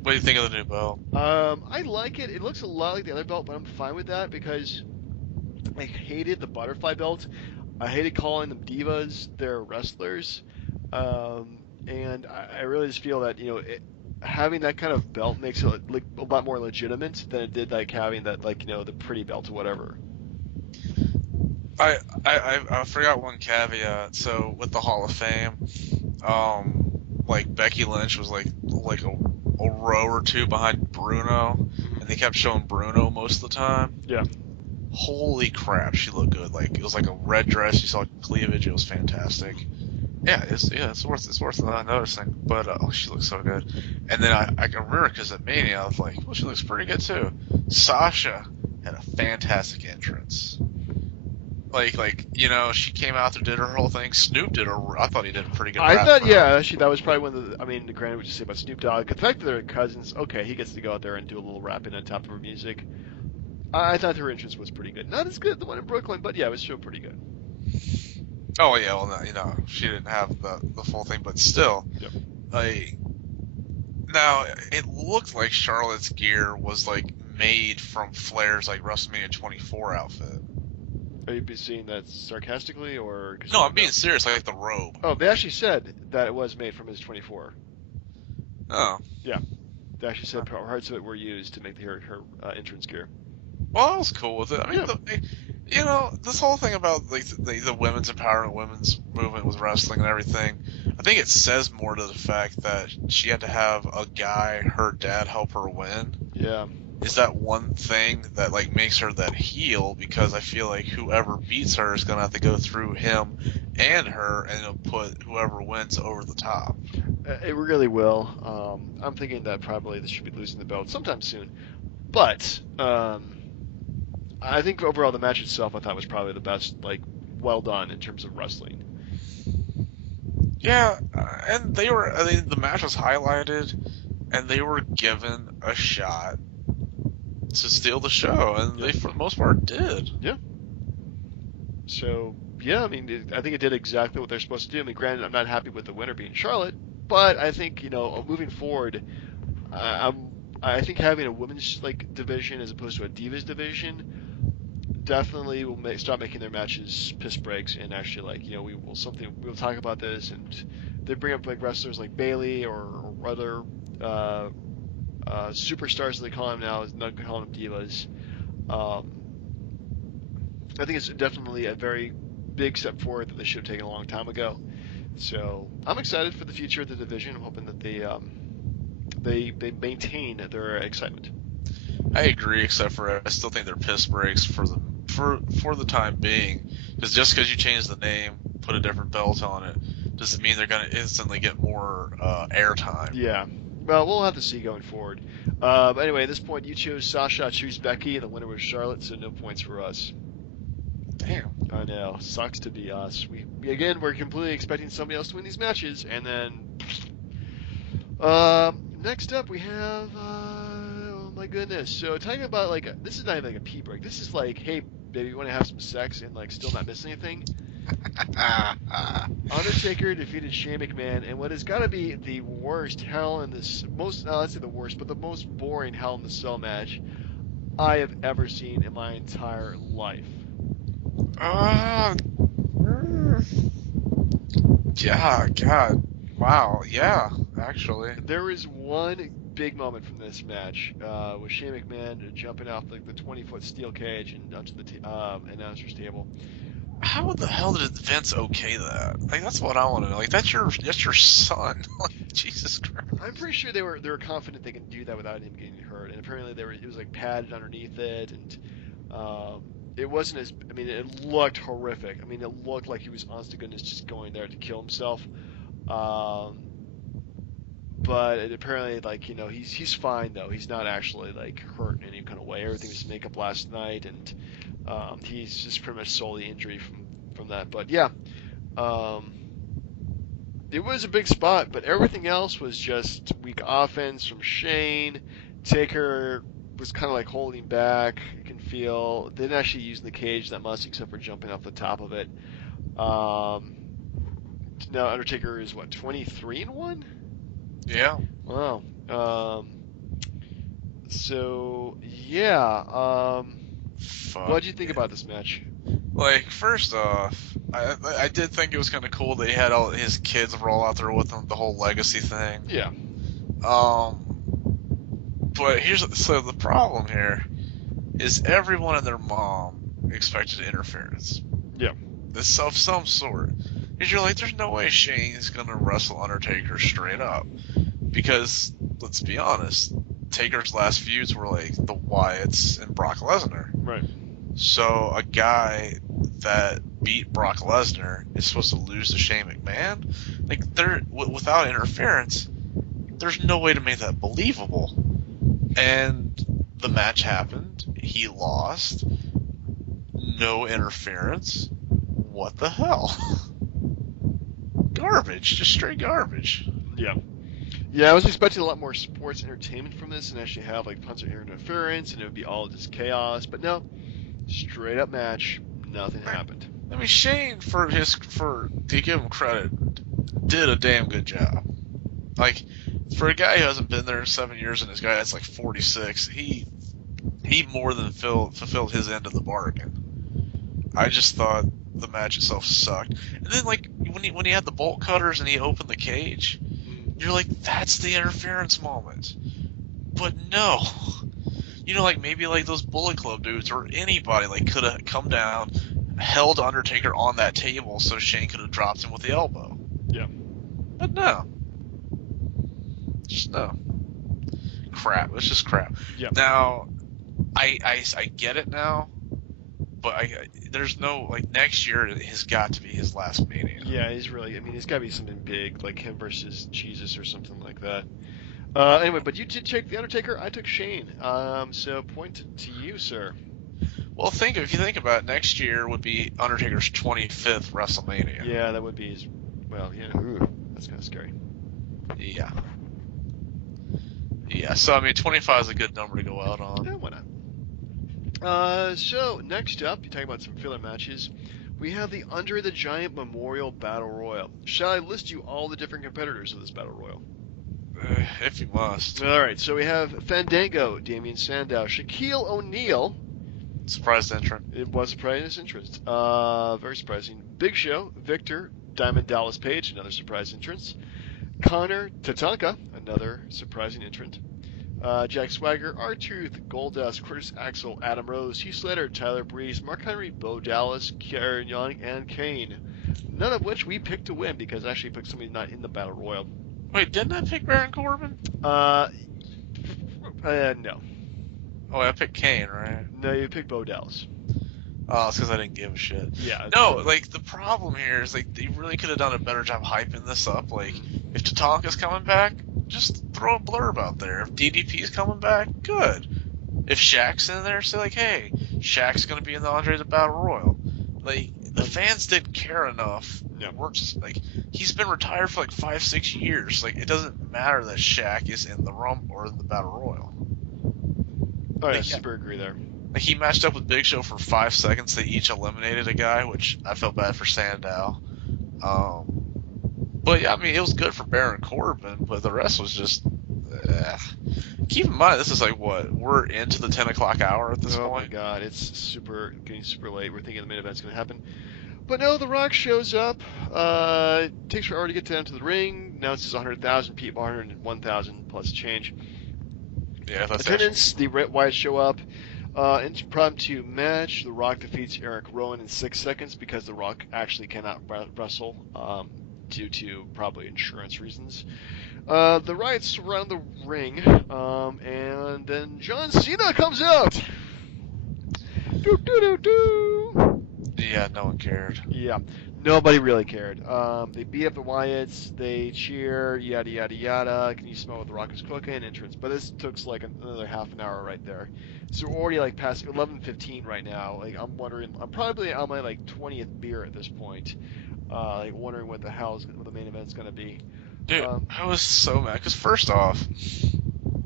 What do you think of the new belt? I like it. It looks a lot like the other belt, but I'm fine with that because I hated the butterfly belt. I hated calling them divas. They're wrestlers. And I really just feel that, having that kind of belt makes it like a lot more legitimate than it did like having that, like, the pretty belt or whatever. I forgot one caveat. So with the Hall of Fame, like Becky Lynch was like a row or two behind Bruno, and they kept showing Bruno most of the time. Yeah. Holy crap, she looked good. Like, it was like a red dress. You saw cleavage. It was fantastic. Yeah, it's worth noticing. But she looks so good. And then I can remember because at Mania I was like, well, she looks pretty good too. Sasha had a fantastic entrance. Like she came out there, did her whole thing. Snoop did I thought he did a pretty good. I thought, yeah, actually, that was probably one of the. I mean, granted, what you say about Snoop Dogg, the fact that they're cousins, okay, he gets to go out there and do a little rapping on top of her music. I thought her entrance was pretty good. Not as good as the one in Brooklyn, but yeah, it was still pretty good. Oh yeah, well, no, she didn't have the full thing, but still, Yep. Now it looked like Charlotte's gear was like made from Flair's like WrestleMania 24 outfit. Are you seeing that sarcastically, or? No, I'm being serious. Like the robe. Oh, they actually said that it was made from his 24. Oh. Yeah. They actually said parts of it were used to make her entrance gear. Well, I was cool with it. I mean, this whole thing about like the women's empowerment, women's movement with wrestling and everything, I think it says more to the fact that she had to have a guy, her dad, help her win. Yeah. Is that one thing that like makes her that heel? Because I feel like whoever beats her is gonna have to go through him and her, and it'll put whoever wins over the top. It really will. I'm thinking that probably they should be losing the belt sometime soon. But I think overall the match itself I thought was probably the best, like, well done in terms of wrestling. Yeah, and the match was highlighted, and they were given a shot to steal the show, and they, for the most part, did. Yeah. So, yeah, I mean, I think it did exactly what they're supposed to do. I mean, granted, I'm not happy with the winner being Charlotte, but I think, moving forward, I think having a women's division as opposed to a divas division definitely will start making their matches piss breaks, and actually we'll talk about this, and they bring up like wrestlers like Bayley or other superstars as they call them now, not calling them divas. I think it's definitely a very big step forward that they should have taken a long time ago. So I'm excited for the future of the division. I'm hoping that they maintain their excitement. I agree, except for I still think they're piss breaks for the time being. Because just because you change the name, put a different belt on it, doesn't mean they're gonna instantly get more airtime. Yeah. Well, we'll have to see going forward. But anyway, at this point, you chose Sasha, I choose Becky, and the winner was Charlotte, so no points for us. Damn. I know. Sucks to be us. We're completely expecting somebody else to win these matches, and then next up we have oh my goodness. So talking about like this is not even like a pee break. This is like, hey baby, you want to have some sex and like still not miss anything? Undertaker defeated Shane McMahon in what has got to be the worst Hell in this most let's say the worst, but the most boring Hell in the Cell match I have ever seen in my entire life. Yeah, God. Wow, yeah, actually. There was one big moment from this match with Shane McMahon jumping off like the 20-foot steel cage and onto the announcer's table. How the hell did Vince okay that? Like, that's what I want to know. Like, that's your son. Like, Jesus Christ. I'm pretty sure they were confident they can do that without him getting hurt, and apparently it was like padded underneath it, and it wasn't as I mean it looked horrific. I mean it looked like he was honest to goodness just going there to kill himself. But apparently, like, you know, he's fine though. He's not actually like hurt in any kind of way. Everything was makeup last night, and he's just pretty much solely injury from that. But yeah, it was a big spot, but everything else was just weak offense from Shane. Taker was kind of like holding back. You can feel didn't actually use the cage that much except for jumping off the top of it. Now Undertaker is what 23-1. Yeah. Wow. So yeah. What did you think about this match? Like, first off, I did think it was kind of cool that he had all his kids roll out there with him, the whole legacy thing. Yeah. But so the problem here is everyone and their mom expected interference. Yeah. This of some sort. Because you're like, there's no way Shane's gonna wrestle Undertaker straight up. Because, let's be honest, Taker's last feuds were like the Wyatts and Brock Lesnar. Right. So a guy that beat Brock Lesnar is supposed to lose to Shane McMahon? Like, without interference, there's no way to make that believable. And the match happened. He lost. No interference. What the hell? Garbage. Just straight garbage. Yeah. Yeah, I was expecting a lot more sports entertainment from this and actually have like tons of interference and it would be all just chaos. But no, straight up match, nothing happened. I mean, Shane, to give him credit, did a damn good job. Like, for a guy who hasn't been there in 7 years and this guy that's like 46, he more than fulfilled his end of the bargain. I just thought the match itself sucked. And then, like, when he had the bolt cutters and he opened the cage, you're like, that's the interference moment. But no. You know, like, maybe like those Bullet Club dudes or anybody, like, could have come down, held Undertaker on that table so Shane could have dropped him with the elbow. Yeah. But no. Just no. Crap. It's just crap. Yeah. Now, I get it now, but there's no, like, next year has got to be his last Mania. Yeah, he's really, I mean, it's got to be something big, like him versus Jesus or something like that. Anyway, but you did take The Undertaker, I took Shane. So point to you, sir. Well, if you think about it, next year would be Undertaker's 25th WrestleMania. Yeah, that would be his, well, yeah, ooh, that's kind of scary. Yeah. Yeah, so, I mean, 25 is a good number to go out on. Yeah, why not? So, next up, you're talking about some filler matches. We have the Andre the Giant Memorial Battle Royal. Shall I list you all the different competitors of this Battle Royal? If you must. Alright, so we have Fandango, Damian Sandow, Shaquille O'Neal. Surprise entrant. It was a surprise entrance. Very surprising. Big Show, Victor, Diamond Dallas Page, another surprise entrance. Connor Tatanka, another surprising entrant. Jack Swagger, R-Truth, Goldust, Curtis Axel, Adam Rose, Hugh Slater, Tyler Breeze, Mark Henry, Bo Dallas, Karen Young, and Kane. None of which we picked to win because I actually picked somebody not in the Battle Royal. Wait, didn't I pick Baron Corbin? No. Oh, I picked Kane, right? No, you picked Bo Dallas. Oh, it's because I didn't give a shit. Yeah. No, like, the problem here is, like, they really could have done a better job hyping this up. Like, if Tatanka's coming back, just throw a blurb out there. If DDP's coming back, good. If Shaq's in there, say, like, hey, Shaq's going to be in the Andre the Battle Royal. Like, the fans didn't care enough. No. We're just, like, he's been retired for, like, 5-6 years. Like, it doesn't matter that Shaq is in the Rumble or in the Battle Royal. Oh, yeah, super agree there. Like, he matched up with Big Show for 5 seconds. They each eliminated a guy, which I felt bad for Sandow. But, yeah, I mean, it was good for Baron Corbin, but the rest was just... Keep in mind, this is like, what? We're into the 10 o'clock hour at this point? Oh, my God. It's getting super late. We're thinking the main event's going to happen. But no, The Rock shows up. Takes forever to get down to the ring. Announces 100,000 people, 101,000 plus change. Yeah, that's attendance. The Red Wyatt show up. Impromptu match. The Rock defeats Eric Rowan in 6 seconds because The Rock actually cannot wrestle due to probably insurance reasons. The Riots surround the ring, and then John Cena comes out. Yeah, no one cared. Yeah, nobody really cared. They beat up the Wyatts. They cheer, yada yada yada. Can you smell what The Rock is cooking? Entrance, but this took like another half an hour right there. So we're already like past 11:15 right now. Like I'm wondering, I'm probably on my like 20th beer at this point. Like wondering what the main event's gonna be. Dude, I was so mad because first off,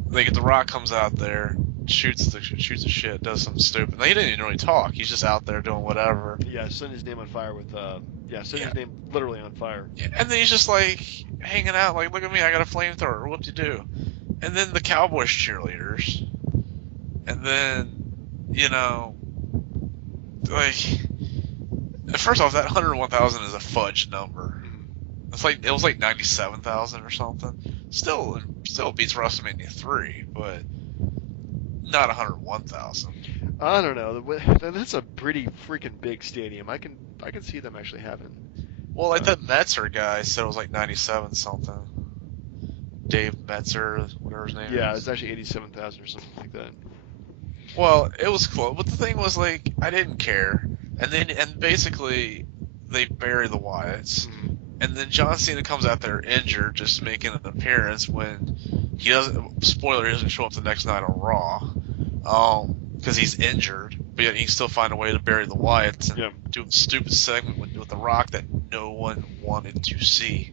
like The Rock comes out there, shoots the shit, does something stupid. He didn't even really talk. He's just out there doing whatever. Yeah, setting his name on fire with his name literally on fire. Yeah, and then he's just like hanging out, like, look at me, I got a flamethrower. What to do? And then the Cowboys cheerleaders, and then like first off, that 101,000 is a fudge number. It was like 97,000 or something. Still beats WrestleMania 3, but not 101,000. I don't know. That's a pretty freaking big stadium. I can see them actually having. Well, like that Metzer guy said it was like 97 something. Dave Metzer, whatever his name is. Yeah, it's actually 87,000 or something like that. Well, it was close, but the thing was, like, I didn't care. And basically they bury the Wyatts. And then John Cena comes out there injured, just making an appearance when he doesn't show up the next night on Raw. Because he's injured, but yet he can still find a way to bury the Wyatts and do a stupid segment with The Rock that no one wanted to see.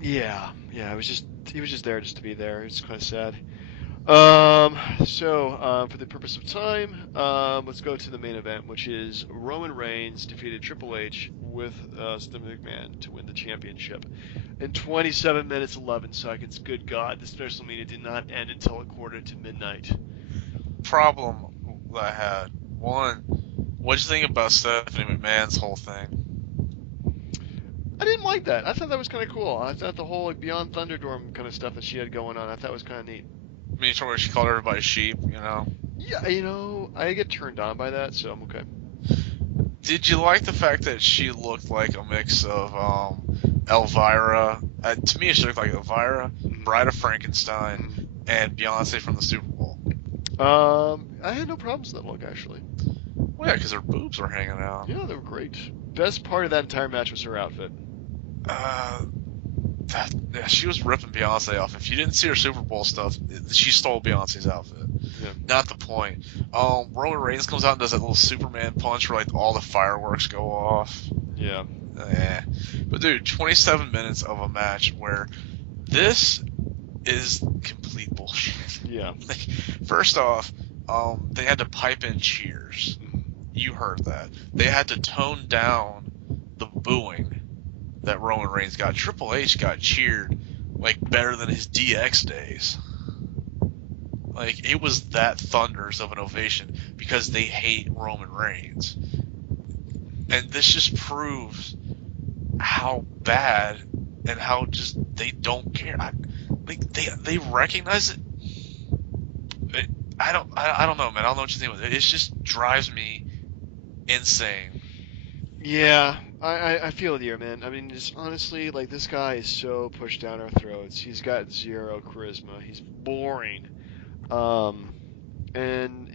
Yeah, he was just there just to be there. It's kind of sad. For the purpose of time, let's go to the main event, which is Roman Reigns defeated Triple H with Steven McMahon to win the championship in 27 minutes 11 seconds. Good God, this WrestleMania did not end until 11:45. Problem that I had: one, what'd you think about Stephanie McMahon's whole thing? I didn't like that. I thought that was kind of cool. I thought the whole Beyond Thunderdome kind of stuff that she had going on, I thought was kind of neat. I mean, she called everybody sheep, Yeah, I get turned on by that, so I'm okay. Did you like the fact that she looked like a mix of Elvira? To me, she looked like Elvira, Bride of Frankenstein, and Beyonce from the Super Bowl. I had no problems with that look, actually. Well, yeah, because her boobs were hanging out. Yeah, they were great. Best part of that entire match was her outfit. She was ripping Beyonce off. If you didn't see her Super Bowl stuff, she stole Beyonce's outfit. Yeah. Not the point. Roman Reigns comes out and does that little Superman punch where like all the fireworks go off. Yeah. But dude, 27 minutes of a match where this is complete bullshit. Yeah. Like, first off, they had to pipe in cheers. You heard that. They had to tone down the booing that Roman Reigns got. Triple H got cheered like better than his DX days. Like, it was that thunders of an ovation because they hate Roman Reigns. And this just proves how bad and how just they don't care. They recognize it. I don't know, man. I don't know what you think of it. It just drives me insane. Yeah, I feel you, man. I mean, just honestly, like, this guy is so pushed down our throats. He's got zero charisma. He's boring. Um, and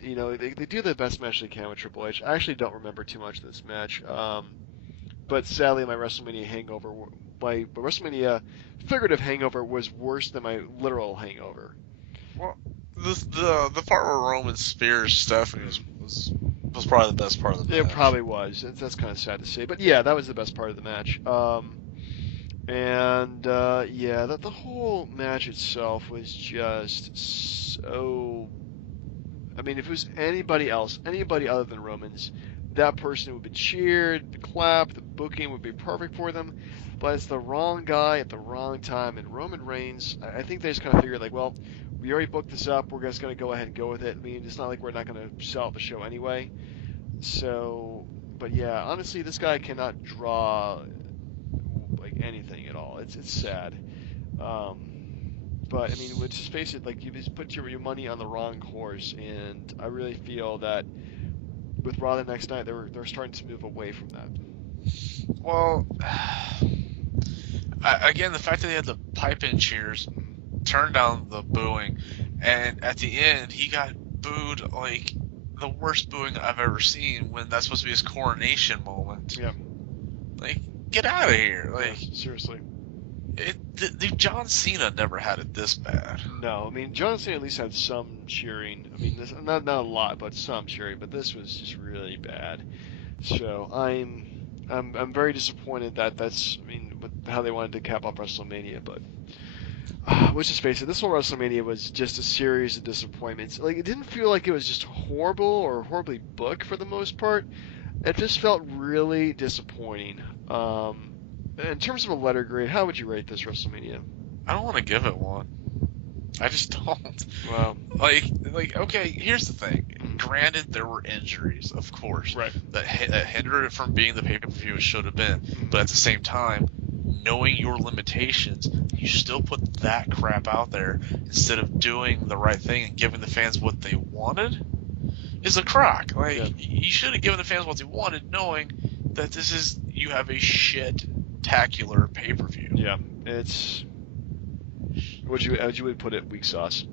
they do the best match they can with Triple H. I actually don't remember too much of this match. But sadly, my WrestleMania figurative hangover was worse than my literal hangover. Well, the part where Roman spears Stephanie was probably the best part of the match. It probably was. That's kind of sad to say, but yeah, that was the best part of the match. The whole match itself was just so. I mean, if it was anybody else, anybody other than Romans, that person would be cheered, clapped, the booking would be perfect for them. But it's the wrong guy at the wrong time, and Roman Reigns, I think they just kind of figured, like, well, we already booked this up, we're just going to go ahead and go with it. I mean, it's not like we're not going to sell out the show anyway. So, but yeah, honestly, this guy cannot draw like anything at all. It's sad. But I mean, let's just face it. Like, you just put your money on the wrong horse, and I really feel that with Raw the next night, they're starting to move away from that. Well, again, the fact that they had the pipe-in cheers, turned down the booing, and at the end he got booed like the worst booing I've ever seen when that's supposed to be his coronation moment. Yeah. Like, get out of here. Like, yeah, seriously. John Cena never had it this bad. No, I mean, John Cena at least had some cheering. I mean, not a lot, but some cheering. But this was just really bad. So I'm very disappointed that's with how they wanted to cap off WrestleMania. But let's just face it, this whole WrestleMania was just a series of disappointments. Like, it didn't feel like it was just horrible or horribly booked for the most part. It just felt really disappointing. In terms of a letter grade, how would you rate this WrestleMania? I don't want to give it one. I just don't. Wow. Like, okay, here's the thing. Granted, there were injuries, of course, right, that hindered it from being the pay-per-view it should have been. But at the same time, knowing your limitations, you still put that crap out there instead of doing the right thing and giving the fans what they wanted is a crock. Like, yeah. You should have given the fans what they wanted, knowing that you have a shit-tacular pay-per-view. Yeah, it's as you would put it, weak sauce.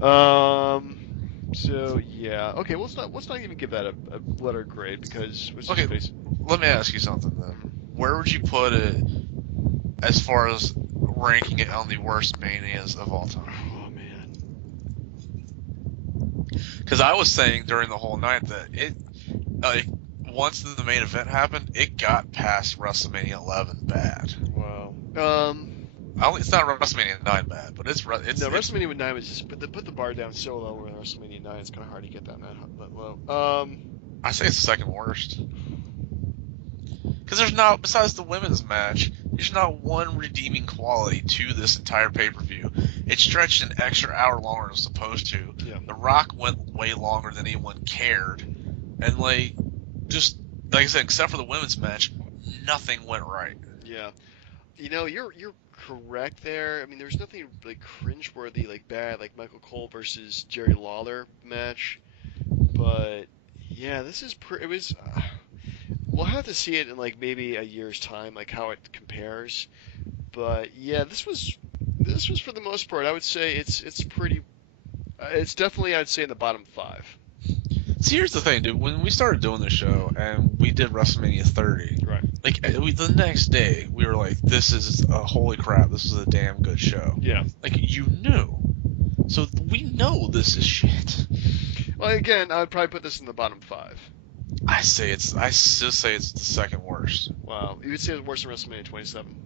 So yeah, okay. Well, let's not even give that a letter grade because let me ask you something then. Where would you put it as far as ranking it on the worst Manias of all time? Oh man, because I was saying during the whole night that it once the main event happened, it got past WrestleMania 11 bad. Wow. It's not WrestleMania 9 bad, but it's WrestleMania 9 was just put the bar down so low. Where WrestleMania 9, it's kind of hard to get that low. I say it's the second worst. Because there's not, besides the women's match, there's not one redeeming quality to this entire pay-per-view. It stretched an extra hour longer than it was supposed to. Yeah. The Rock went way longer than anyone cared. And, just, like I said, except for the women's match, nothing went right. Yeah. You're correct there. I mean, there's nothing like cringeworthy, like bad, like Michael Cole versus Jerry Lawler match. But, yeah, it was... We'll have to see it in like maybe a year's time, like how it compares. But yeah, this was for the most part, I would say it's pretty. It's definitely, I'd say, in the bottom 5. See, here's the thing, dude. When we started doing the show and we did WrestleMania 30, right? Like the next day, we were like, "This is holy crap! This is a damn good show." Yeah. Like, you knew, so we know this is shit. Well, again, I would probably put this in the bottom 5. I still say it's the second worst. Wow, you would say it's worse than WrestleMania 27.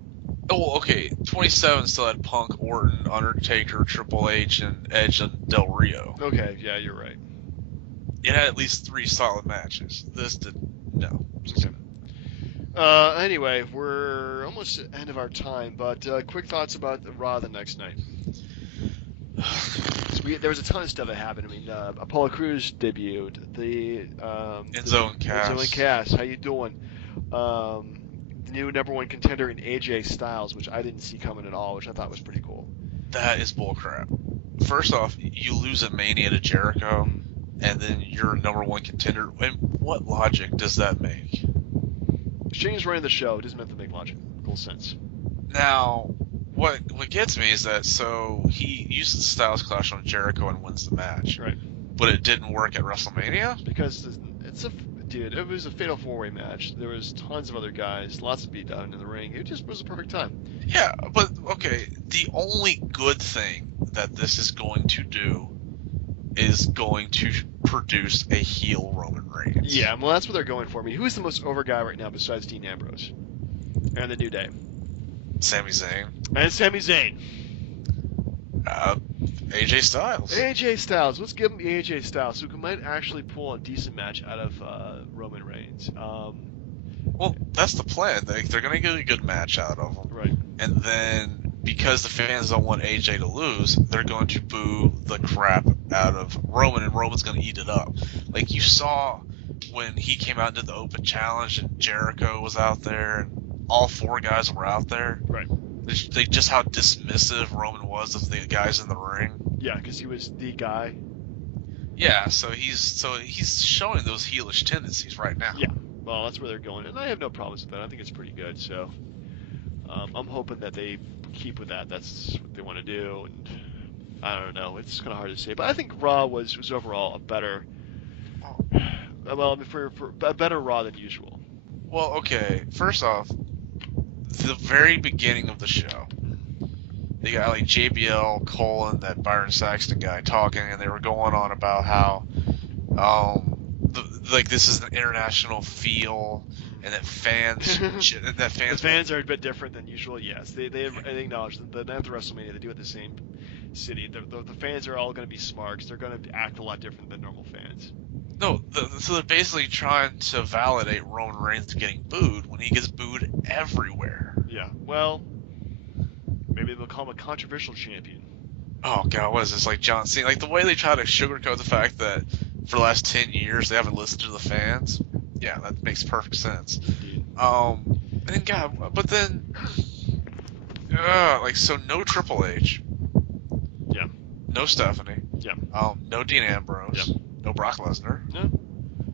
Oh, okay. 27 still had Punk, Orton, Undertaker, Triple H, and Edge and Del Rio. Okay, yeah, you're right. It had at least 3 solid matches. This did no. Okay. Anyway, we're almost at the end of our time, but quick thoughts about Raw the next night. There was a ton of stuff that happened. I mean, Apollo Crews debuted. Enzo and Cass. How you doing? The new number 1 contender in AJ Styles, which I didn't see coming at all, which I thought was pretty cool. That is bullcrap. First off, you lose at Mania to Jericho, and then you're number 1 contender. And what logic does that make? Shane's running the show. It doesn't have to make logical sense. Now, what gets me is that he uses the Styles Clash on Jericho and wins the match. Right. But it didn't work at WrestleMania? Because it was a fatal 4-way match. There was tons of other guys, lots of beatdown in the ring. It just was a perfect time. Yeah, but okay, the only good thing that this is going to do is going to produce a heel Roman Reigns. Yeah, well, that's what they're going for. I mean, who's the most over guy right now besides Dean Ambrose and the New Day? Sami Zayn. And Sami Zayn. AJ Styles. AJ Styles. Let's give him AJ Styles, who might actually pull a decent match out of Roman Reigns. Well, that's the plan. They're going to get a good match out of him. Right. And then, because the fans don't want AJ to lose, they're going to boo the crap out of Roman, and Roman's going to eat it up. Like you saw when he came out and did the open challenge, and Jericho was out there, and all 4 guys were out there. Right. Just how dismissive Roman was of the guys in the ring. Yeah, because he was the guy. Yeah, so he's showing those heelish tendencies right now. Yeah, well, that's where they're going, and I have no problems with that. I think it's pretty good. So I'm hoping that they keep with that. That's what they want to do, and I don't know. It's kind of hard to say, but I think Raw was overall a better, for a better Raw than usual. Well, okay. First off, the very beginning of the show, they got like JBL, Cole, and that Byron Saxton guy talking, and they were going on about how, this is an international feel, and that fans, the fans are a bit different than usual. Yes, they acknowledge that after WrestleMania they do it the same city. The fans are all going to be smart because they're going to act a lot different than normal fans. No, so they're basically trying to validate Roman Reigns getting booed when he gets booed everywhere. Yeah, well, maybe they'll call him a controversial champion. Oh god, what is this, like John Cena? Like the way they try to sugarcoat the fact that for the last 10 years they haven't listened to the fans. Yeah, that makes perfect sense. Indeed. And then god, but then, so no Triple H. Yeah. No Stephanie. Yeah. No Dean Ambrose. Yeah. No Brock Lesnar.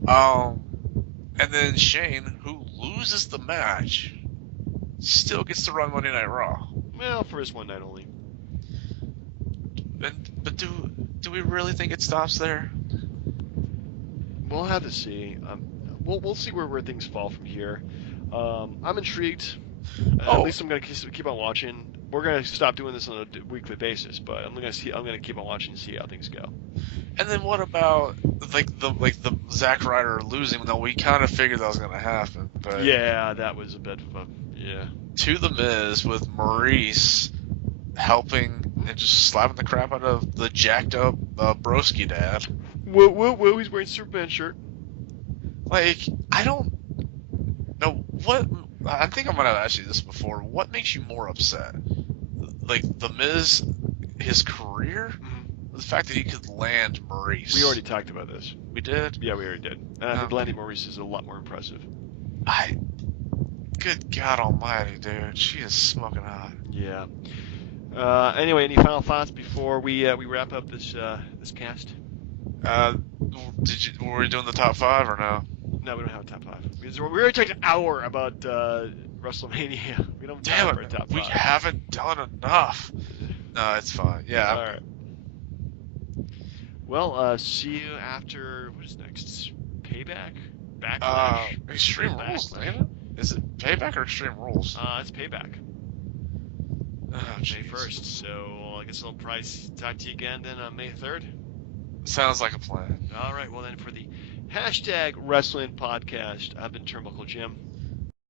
No. And then Shane, who loses the match, still gets to run Monday Night Raw. Well, for his one night only. But do we really think it stops there? We'll have to see. We'll see where things fall from here. I'm intrigued. At least I'm gonna keep on watching. We're gonna stop doing this on a weekly basis, but I'm gonna keep on watching and see how things go. And then what about the Zack Ryder losing? No, we kind of figured that was gonna happen. But yeah, that was a bit of a to the Miz with Maurice helping and just slapping the crap out of the jacked up Broski dad. Whoa! He's wearing Superman shirt. Like, I don't know what. I think I might have asked you this before. What makes you more upset? Like the Miz, his career, or the fact that he could land Maurice? We already talked about this. We did. Yeah, we already did. And I think landing Maurice is a lot more impressive. Good God Almighty, dude, she is smoking hot. Yeah. Anyway, any final thoughts before we wrap up this cast? Were we doing the top 5 or no? No, we don't have a top 5. We already talked an hour about WrestleMania. We don't have time for a top 5. We haven't done enough. No, it's fine. Yeah. All right. Well, see you after, what is next? Payback? Backlash? Extreme Rules, ain't it? Is it Payback or Extreme Rules? It's Payback. Oh, May 1st. So I guess I'll probably talk to you again then on May 3rd. Sounds like a plan. All right. Well, then for the #Wrestling Podcast, I've been Turnbuckle Jim.